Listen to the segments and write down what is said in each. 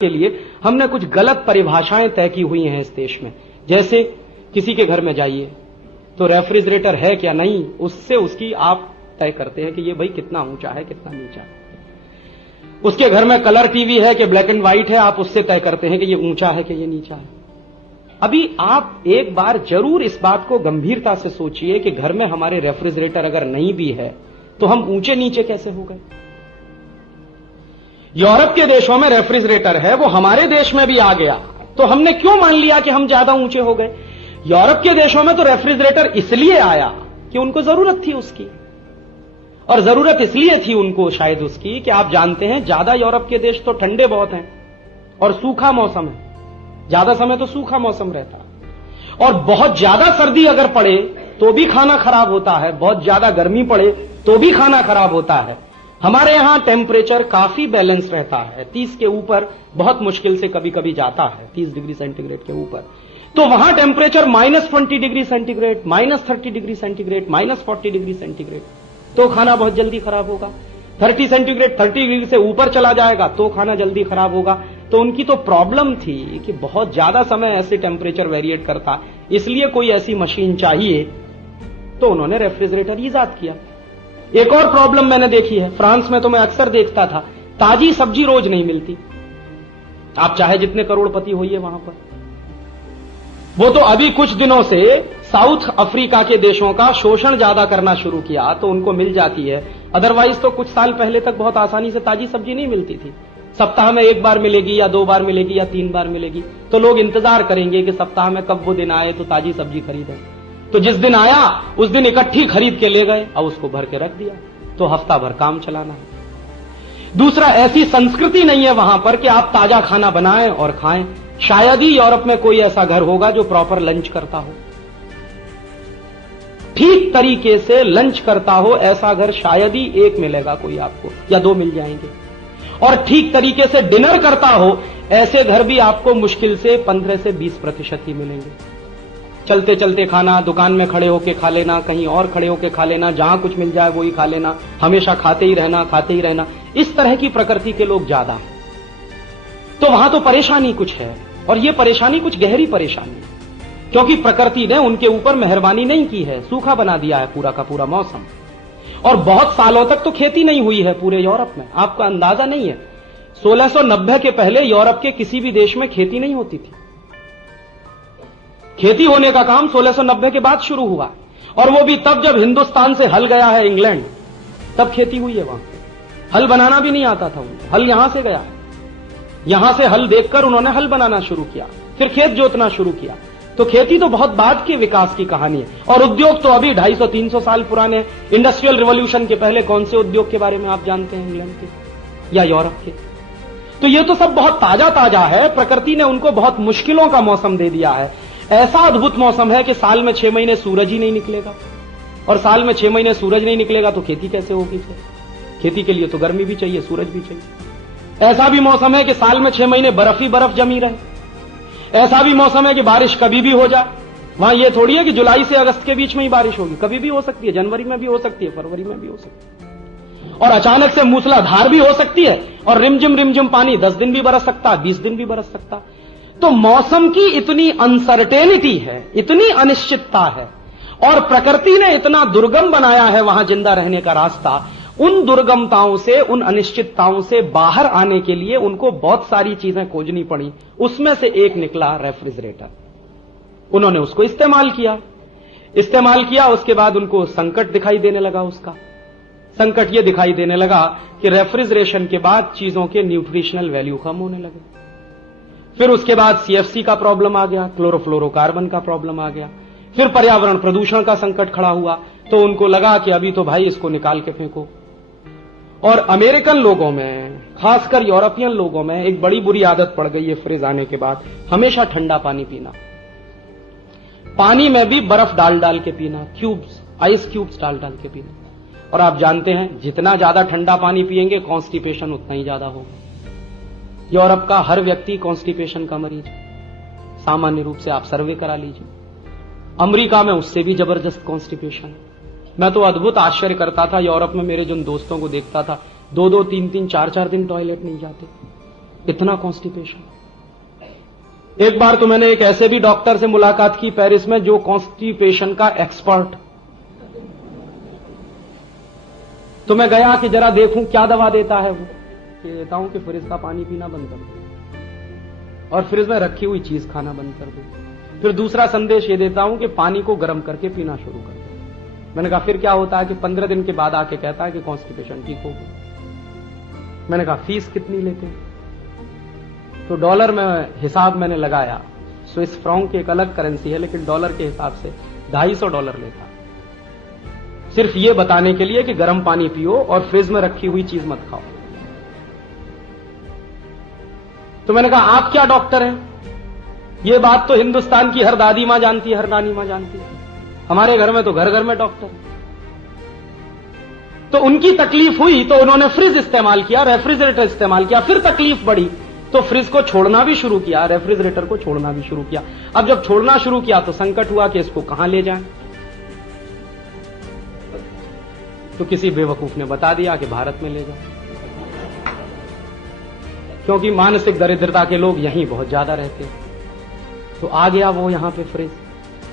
के लिए हमने कुछ गलत परिभाषाएं तय की हुई हैं इस देश में। जैसे किसी के घर में जाइए तो रेफ्रिजरेटर है क्या नहीं, उससे उसकी आप तय करते हैं कि ये भाई कितना ऊंचा है कितना नीचा है। उसके घर में कलर टीवी है कि ब्लैक एंड व्हाइट है, आप उससे तय करते हैं कि ये ऊंचा है कि ये नीचा है। अभी आप एक बार जरूर इस बात को गंभीरता से सोचिए कि घर में हमारे रेफ्रिजरेटर अगर नहीं भी है तो हम ऊंचे नीचे कैसे हो गए। यूरोप के देशों में रेफ्रिजरेटर है, वो हमारे देश में भी आ गया, तो हमने क्यों मान लिया कि हम ज्यादा ऊंचे हो गए। यूरोप के देशों में तो रेफ्रिजरेटर इसलिए आया कि उनको जरूरत थी उसकी, और जरूरत इसलिए थी उनको शायद उसकी कि आप जानते हैं ज्यादा यूरोप के देश तो ठंडे बहुत हैं और सूखा मौसम है, ज्यादा समय तो सूखा मौसम रहता है। और बहुत ज्यादा सर्दी अगर पड़े तो भी खाना खराब होता है, बहुत ज्यादा गर्मी पड़े तो भी खाना खराब होता है। हमारे यहां टेम्परेचर काफी बैलेंस रहता है, 30 के ऊपर बहुत मुश्किल से कभी कभी जाता है, 30 डिग्री सेंटीग्रेड के ऊपर। तो वहां temperature -20 degree centigrade, -30 degree centigrade, -40 degree centigrade, तो खाना बहुत जल्दी खराब होगा। 30 सेंटीग्रेड 30 डिग्री से ऊपर चला जाएगा तो खाना जल्दी खराब होगा। तो उनकी तो प्रॉब्लम थी कि बहुत ज्यादा समय ऐसे टेम्परेचर वेरिएट करता, इसलिए कोई ऐसी मशीन चाहिए, तो उन्होंने रेफ्रिजरेटर ईजाद किया। एक और प्रॉब्लम मैंने देखी है, फ्रांस में तो मैं अक्सर देखता था, ताजी सब्जी रोज नहीं मिलती। आप चाहे जितने करोड़पति होइए वहां पर, वो तो अभी कुछ दिनों से साउथ अफ्रीका के देशों का शोषण ज्यादा करना शुरू किया तो उनको मिल जाती है, अदरवाइज तो कुछ साल पहले तक बहुत आसानी से ताजी सब्जी नहीं मिलती थी। सप्ताह में 1 बार मिलेगी या 2 बार मिलेगी या 3 बार मिलेगी, तो लोग इंतजार करेंगे कि सप्ताह में कब वो दिन आए तो ताजी सब्जी खरीदें। तो जिस दिन आया उस दिन इकट्ठी खरीद के ले गए और उसको भर के रख दिया, तो हफ्ता भर काम चलाना है। दूसरा, ऐसी संस्कृति नहीं है वहां पर कि आप ताजा खाना बनाएं और खाएं। शायद ही यूरोप में कोई ऐसा घर होगा जो प्रॉपर लंच करता हो, ठीक तरीके से लंच करता हो, ऐसा घर शायद ही एक मिलेगा कोई आपको, या 2 मिल जाएंगे। और ठीक तरीके से डिनर करता हो, ऐसे घर भी आपको मुश्किल से 15 से 20% ही मिलेंगे। चलते चलते खाना, दुकान में खड़े होके खा लेना, कहीं और खड़े होके खा लेना, जहां कुछ मिल जाए वही खा लेना, हमेशा खाते ही रहना, इस तरह की प्रकृति के लोग ज्यादा हैं। तो वहां तो परेशानी कुछ है, और ये परेशानी कुछ गहरी परेशानी है, क्योंकि प्रकृति ने उनके ऊपर मेहरबानी नहीं की है, सूखा बना दिया है पूरा का पूरा मौसम। और बहुत सालों तक तो खेती नहीं हुई है पूरे यूरोप में, आपका अंदाजा नहीं है। 1690 के पहले यूरोप के किसी भी देश में खेती नहीं होती थी। खेती होने का काम 1690 के बाद शुरू हुआ, और वो भी तब जब हिंदुस्तान से हल गया है इंग्लैंड, तब खेती हुई है वहां। हल बनाना भी नहीं आता था उनको, हल यहां से गया, यहां से हल देखकर उन्होंने हल बनाना शुरू किया, फिर खेत जोतना शुरू किया। तो खेती तो बहुत बाद के विकास की कहानी है, और उद्योग तो अभी 250-300 साल पुराने। इंडस्ट्रियल रिवॉल्यूशन के पहले कौन से उद्योग के बारे में आप जानते हैं इंग्लैंड के या यूरोप के? तो ये तो सब बहुत ताजा ताजा है। प्रकृति ने उनको बहुत मुश्किलों का मौसम दे दिया है। ऐसा अद्भुत मौसम है कि साल में 6 महीने सूरज ही नहीं निकलेगा, और साल में 6 महीने सूरज नहीं निकलेगा तो खेती कैसे होगी फिर? खेती के लिए तो गर्मी भी चाहिए, सूरज भी चाहिए। ऐसा भी मौसम है कि साल में 6 महीने बर्फ ही बर्फ जमी रहे। ऐसा भी मौसम है कि बारिश कभी भी हो जाए। वहां यह थोड़ी है कि जुलाई से अगस्त के बीच में ही बारिश होगी, कभी भी हो सकती है, जनवरी में भी हो सकती है, फरवरी में भी हो सकती है, और अचानक से मूसलाधार भी हो सकती है, और रिमझिम पानी 10 दिन भी बरस सकता है, 20 दिन भी बरस सकता है। तो मौसम की इतनी अनसर्टेनिटी है, इतनी अनिश्चितता है, और प्रकृति ने इतना दुर्गम बनाया है वहां जिंदा रहने का रास्ता। उन दुर्गमताओं से, उन अनिश्चितताओं से बाहर आने के लिए उनको बहुत सारी चीजें खोजनी पड़ी। उसमें से एक निकला रेफ्रिजरेटर। उन्होंने उसको इस्तेमाल किया। उसके बाद उनको संकट दिखाई देने लगा। उसका संकट यह दिखाई देने लगा कि रेफ्रिजरेशन के बाद चीजों के न्यूट्रिशनल वैल्यू कम होने लगे। फिर उसके बाद CFC का प्रॉब्लम आ गया, क्लोरोफ्लोरोकार्बन का प्रॉब्लम आ गया। फिर पर्यावरण प्रदूषण का संकट खड़ा हुआ, तो उनको लगा कि अभी तो भाई इसको निकाल के फेंको। और अमेरिकन लोगों में, खासकर यूरोपियन लोगों में एक बड़ी बुरी आदत पड़ गई है फ्रिज आने के बाद, हमेशा ठंडा पानी पीना, पानी में भी बर्फ डाल डाल के पीना, आइस क्यूब्स डाल डाल के पीना। और आप जानते हैं जितना ज्यादा ठंडा पानी पिएंगे कॉन्स्टिपेशन उतना ही ज्यादा होगा। यूरोप का हर व्यक्ति कॉन्स्टिपेशन का मरीज है, सामान्य रूप से आप सर्वे करा लीजिए। अमेरिका में उससे भी जबरदस्त कॉन्स्टिपेशन है। मैं तो अद्भुत आश्चर्य करता था यूरोप में, मेरे जिन दोस्तों को देखता था 2-2, 3-3, 4-4 दिन टॉयलेट नहीं जाते। इतना कॉन्स्टिपेशन। एक बार तो मैंने एक ऐसे भी डॉक्टर से मुलाकात की पेरिस में जो कॉन्स्टिपेशन का एक्सपर्ट। तो मैं गया कि जरा देखूं क्या दवा देता है वो। कि देता हूं कि फ्रिज का पानी पीना बंद कर दो और फ्रिज में रखी हुई चीज खाना बंद कर दो। फिर दूसरा संदेश ये देता हूं कि पानी को गर्म करके पीना शुरू कर दो। मैंने कहा फिर क्या होता है कि 15 दिन के बाद आके कहता है कि कॉन्स्टिपेशन ठीक हो गया। मैंने कहा फीस कितनी लेते हैं? तो डॉलर में हिसाब मैंने लगाया। स्विस फ्रांक की एक अलग करेंसी है, लेकिन डॉलर के हिसाब से $250 लेता, सिर्फ ये बताने के लिए कि गर्म पानी पियो और फ्रिज में रखी हुई चीज मत खाओ। तो मैंने कहा आप क्या डॉक्टर हैं? ये बात तो हिंदुस्तान की हर दादी मां जानती है, हर नानी मां जानती है। हमारे घर में तो घर घर में डॉक्टर है। तो उनकी तकलीफ हुई तो उन्होंने फ्रिज इस्तेमाल किया, रेफ्रिजरेटर इस्तेमाल किया। फिर तकलीफ बढ़ी तो फ्रिज को छोड़ना भी शुरू किया, रेफ्रिजरेटर को छोड़ना भी शुरू किया। अब जब छोड़ना शुरू किया तो संकट हुआ कि इसको कहां ले जाएं। तो किसी बेवकूफ ने बता दिया कि भारत में ले जाओ, क्योंकि मानसिक दरिद्रता के लोग यहीं बहुत ज्यादा रहते हैं। तो आ गया वो यहां पे फ्रिज।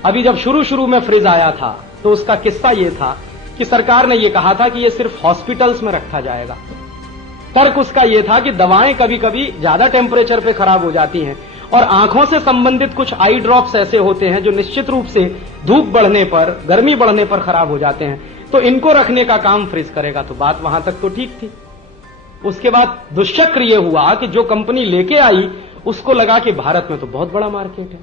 अभी जब शुरू शुरू में फ्रिज आया था तो उसका किस्सा ये था कि सरकार ने ये कहा था कि ये सिर्फ हॉस्पिटल्स में रखा जाएगा। तर्क उसका यह था कि दवाएं कभी कभी ज्यादा टेम्परेचर पे खराब हो जाती हैं और आंखों से संबंधित कुछ आई ड्रॉप्स ऐसे होते हैं जो निश्चित रूप से धूप बढ़ने पर, गर्मी बढ़ने पर खराब हो जाते हैं, तो इनको रखने का काम फ्रिज करेगा। तो बात वहां तक तो ठीक थी। उसके बाद दुष्चक्र यह हुआ कि जो कंपनी लेके आई उसको लगा कि भारत में तो बहुत बड़ा मार्केट है,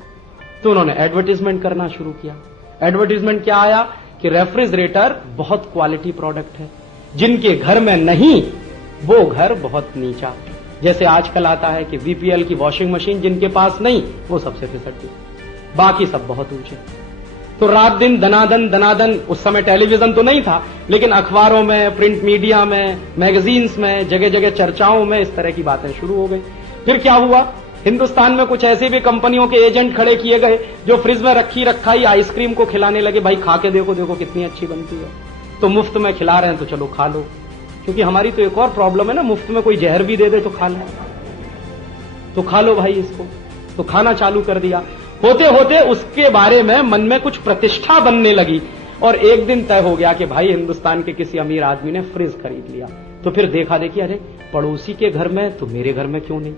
तो उन्होंने एडवर्टीजमेंट करना शुरू किया। एडवर्टीजमेंट क्या आया कि रेफ्रिजरेटर बहुत क्वालिटी प्रोडक्ट है, जिनके घर में नहीं वो घर बहुत नीचा। जैसे आजकल आता है कि वीपीएल की वॉशिंग मशीन जिनके पास नहीं वो सबसे फिसलती, बाकी सब बहुत ऊंचे। तो रात दिन दनादन दनादन, उस समय टेलीविजन तो नहीं था, लेकिन अखबारों में, प्रिंट मीडिया में, मैगजीन्स में, जगह जगह चर्चाओं में इस तरह की बातें शुरू हो गई। फिर क्या हुआ, हिंदुस्तान में कुछ ऐसी भी कंपनियों के एजेंट खड़े किए गए जो फ्रिज में रखी रखाई आइसक्रीम को खिलाने लगे। भाई खा के देखो, देखो कितनी अच्छी बनती है। तो मुफ्त में खिला रहे हैं तो चलो खा लो, क्योंकि हमारी तो एक और प्रॉब्लम है ना, मुफ्त में कोई जहर भी दे दे तो खा लो, तो खा लो भाई इसको। तो खाना चालू कर दिया। होते होते उसके बारे में मन में कुछ प्रतिष्ठा बनने लगी और एक दिन तय हो गया कि भाई हिंदुस्तान के किसी अमीर आदमी ने फ्रिज खरीद लिया। तो फिर देखा देखी, अरे पड़ोसी के घर में तो मेरे घर में क्यों नहीं।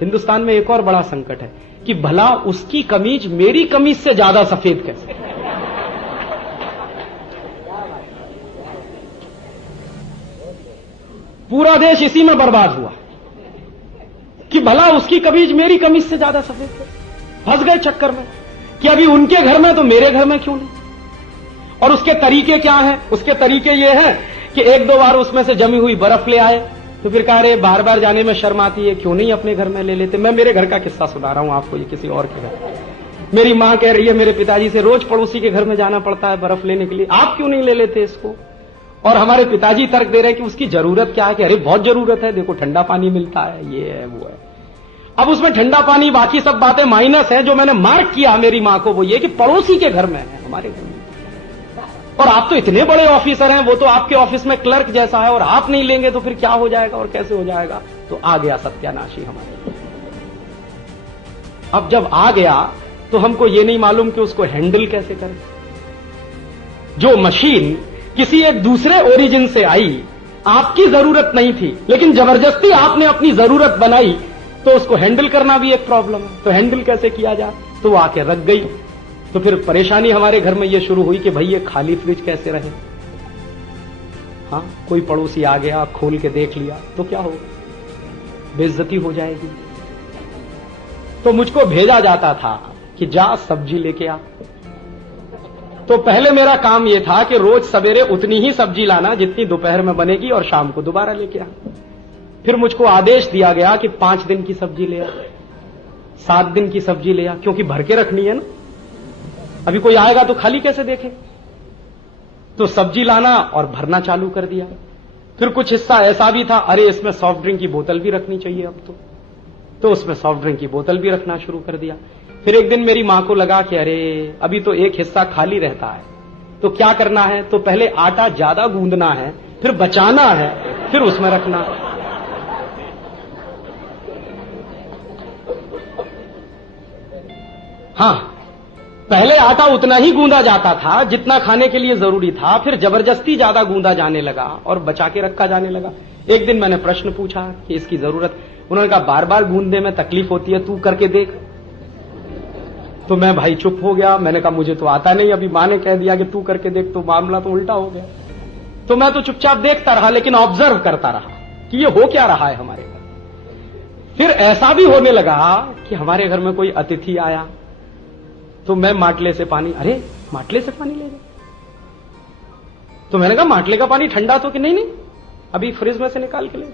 हिंदुस्तान में एक और बड़ा संकट है कि भला उसकी कमीज मेरी कमीज से ज्यादा सफेद कैसे। पूरा देश इसी में बर्बाद हुआ कि भला उसकी कमीज मेरी कमीज से ज्यादा सफेद कैसे। फंस गए चक्कर में कि अभी उनके घर में तो मेरे घर में क्यों नहीं। और उसके तरीके क्या हैं? उसके तरीके ये हैं कि एक दो बार उसमें से जमी हुई बर्फ ले आए, तो फिर कह रहे बार बार जाने में शर्म आती है, क्यों नहीं अपने घर में ले लेते। मैं मेरे घर का किस्सा सुना रहा हूं आपको, ये किसी और के घर। मेरी मां कह रही है मेरे पिताजी से, रोज पड़ोसी के घर में जाना पड़ता है बर्फ लेने के लिए, आप क्यों नहीं ले लेते इसको। और हमारे पिताजी तर्क दे रहे हैं कि उसकी जरूरत क्या है, कि अरे बहुत जरूरत है, देखो ठंडा पानी मिलता है, ये है वो है। अब उसमें ठंडा पानी बाकी सब बातें माइनस है। जो मैंने मार्क किया मेरी मां को वो ये कि पड़ोसी के घर में है, हमारे घर में। और आप तो इतने बड़े ऑफिसर हैं, वो तो आपके ऑफिस में क्लर्क जैसा है, और आप नहीं लेंगे तो फिर क्या हो जाएगा और कैसे हो जाएगा। तो आ गया सत्यानाशी हमारे। अब जब आ गया तो हमको ये नहीं मालूम कि उसको हैंडल कैसे करें। जो मशीन किसी एक दूसरे ओरिजिन से आई, आपकी जरूरत नहीं थी, लेकिन जबरदस्ती आपने अपनी जरूरत बनाई, तो उसको हैंडल करना भी एक प्रॉब्लम है। तो हैंडल कैसे किया जाए, तो वो आके रख गई। तो फिर परेशानी हमारे घर में ये शुरू हुई कि भाई ये खाली फ्रिज कैसे रहे। हाँ, कोई पड़ोसी आ गया, खोल के देख लिया तो क्या होगा, बेइज्जती हो जाएगी। तो मुझको भेजा जाता था कि जा सब्जी लेके आ। तो पहले मेरा काम यह था कि रोज सवेरे उतनी ही सब्जी लाना जितनी दोपहर में बनेगी और शाम को दोबारा लेके आ। फिर मुझको आदेश दिया गया कि 5 दिन की सब्जी ले आ, 7 दिन की सब्जी ले आ, क्योंकि भर के रखनी है ना, अभी कोई आएगा तो खाली कैसे देखे। तो सब्जी लाना और भरना चालू कर दिया। फिर कुछ हिस्सा ऐसा भी था, अरे इसमें सॉफ्ट ड्रिंक की बोतल भी रखनी चाहिए अब तो उसमें सॉफ्ट ड्रिंक की बोतल भी रखना शुरू कर दिया। फिर एक दिन मेरी मां को लगा कि अरे अभी तो एक हिस्सा खाली रहता है, तो क्या करना है, तो पहले आटा ज्यादा गूंदना है, फिर बचाना है, फिर उसमें रखना है। हां, पहले आटा उतना ही गूंदा जाता था जितना खाने के लिए जरूरी था, फिर जबरदस्ती ज्यादा गूंदा जाने लगा और बचा के रखा जाने लगा। एक दिन मैंने प्रश्न पूछा कि इसकी जरूरत, उन्होंने कहा बार बार गूंदने में तकलीफ होती है, तू करके देख। तो मैं भाई चुप हो गया। मैंने कहा मुझे तो आता नहीं, अभी मां ने कह दिया कि तू करके देख, तो मामला तो उल्टा हो गया। तो मैं तो चुपचाप देखता रहा, लेकिन ऑब्जर्व करता रहा कि ये हो क्या रहा है हमारे घर। फिर ऐसा भी होने लगा कि हमारे घर में कोई अतिथि आया तो मैं माटले से पानी, अरे माटले से पानी ले ले। तो मैंने कहा माटले का पानी ठंडा तो कि नहीं, अभी फ्रिज में से निकाल के ले।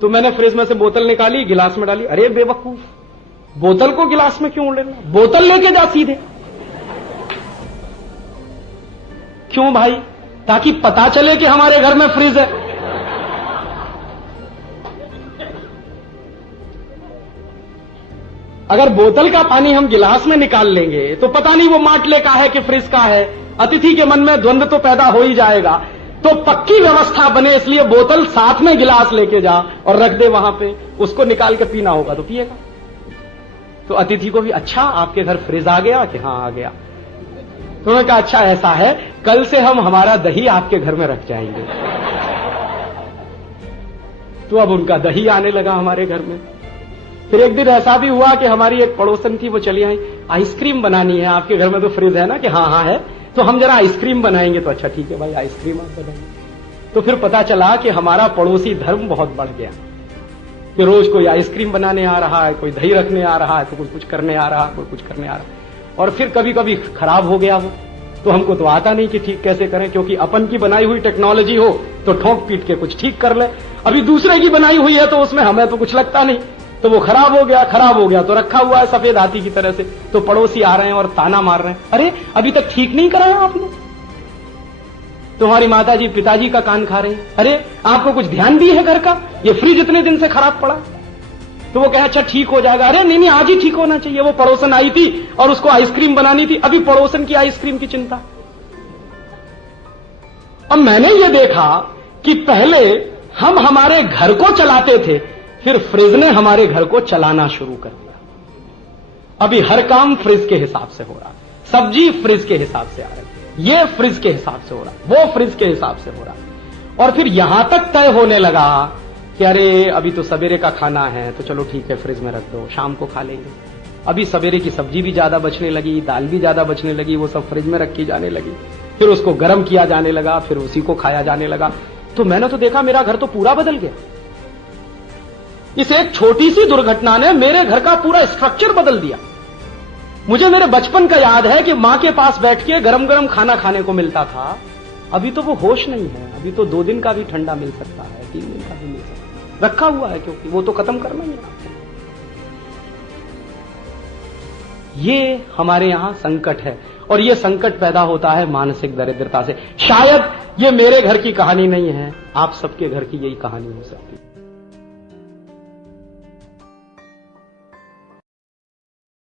तो मैंने फ्रिज में से बोतल निकाली, गिलास में डाली। अरे बेवकूफ, बोतल को गिलास में क्यों लेना, बोतल लेके जा सीधे। क्यों भाई? ताकि पता चले कि हमारे घर में फ्रिज है। अगर बोतल का पानी हम गिलास में निकाल लेंगे तो पता नहीं वो माटले का है कि फ्रिज का है, अतिथि के मन में द्वंद्व तो पैदा हो ही जाएगा। तो पक्की व्यवस्था बने, इसलिए बोतल साथ में गिलास लेके जा और रख दे वहां पे, उसको निकाल के पीना होगा तो पिएगा। तो अतिथि को भी, अच्छा आपके घर फ्रिज आ गया कि हाँ आ गया। तो उन्होंने कहा अच्छा ऐसा है, कल से हम हमारा दही आपके घर में रख जाएंगे। तो अब उनका दही आने लगा हमारे घर में। फिर एक दिन ऐसा भी हुआ कि हमारी एक पड़ोसन थी, वो चली आई, आइसक्रीम बनानी है, आपके घर में तो फ्रिज है ना, कि हाँ हाँ है, तो हम जरा आइसक्रीम बनाएंगे। तो अच्छा ठीक है भाई, आइसक्रीम आप बनाएंगे। तो फिर पता चला कि हमारा पड़ोसी धर्म बहुत बढ़ गया कि रोज कोई आइसक्रीम बनाने आ रहा है, कोई दही रखने आ रहा है, तो कुछ करने आ रहा है, कोई कुछ करने आ रहा है। और फिर कभी कभी खराब हो गया वो, तो हमको तो आता नहीं कि ठीक कैसे करें, क्योंकि अपन की बनाई हुई टेक्नोलॉजी हो तो ठोक पीट के कुछ ठीक कर ले, अभी दूसरे की बनाई हुई है तो उसमें हमें तो कुछ लगता नहीं। तो वो खराब हो गया तो रखा हुआ है सफेद हाथी की तरह से। तो पड़ोसी आ रहे हैं और ताना मार रहे हैं, अरे अभी तक ठीक नहीं कराया आपने। तुम्हारी माताजी पिताजी का कान खा रहे हैं, अरे आपको कुछ ध्यान भी है घर का, ये फ्रिज इतने दिन से खराब पड़ा। तो वो कहे अच्छा ठीक हो जाएगा। अरे नहीं आज ही ठीक होना चाहिए। वो पड़ोसन आई थी और उसको आइसक्रीम बनानी थी, अभी पड़ोसन की आइसक्रीम की चिंता। अब मैंने ये देखा कि पहले हम हमारे घर को चलाते थे, फिर फ्रिज ने हमारे घर को चलाना शुरू कर दिया। अभी हर काम फ्रिज के हिसाब से हो रहा, सब्जी फ्रिज के हिसाब से आ रही, ये फ्रिज के हिसाब से हो रहा, वो फ्रिज के हिसाब से हो रहा। और फिर यहां तक तय होने लगा कि अरे अभी तो सवेरे का खाना है तो चलो ठीक है फ्रिज में रख दो, शाम को खा लेंगे। अभी सवेरे की सब्जी भी ज्यादा बचने लगी, दाल भी ज्यादा बचने लगी, वो सब फ्रिज में रखी जाने लगी, फिर उसको गर्म किया जाने लगा, फिर उसी को खाया जाने लगा। तो मैंने तो देखा मेरा घर तो पूरा बदल गया। इस एक छोटी सी दुर्घटना ने मेरे घर का पूरा स्ट्रक्चर बदल दिया। मुझे मेरे बचपन का याद है कि मां के पास बैठ के गरम गरम खाना खाने को मिलता था। अभी तो वो होश नहीं है, अभी तो 2 दिन का भी ठंडा मिल सकता है, 3 दिन का भी मिल सकता है, रखा हुआ है, क्योंकि वो तो खत्म करना ही है। ये हमारे यहां संकट है, और ये संकट पैदा होता है मानसिक दरिद्रता से। शायद ये मेरे घर की कहानी नहीं है, आप सबके घर की यही कहानी हो सकती है।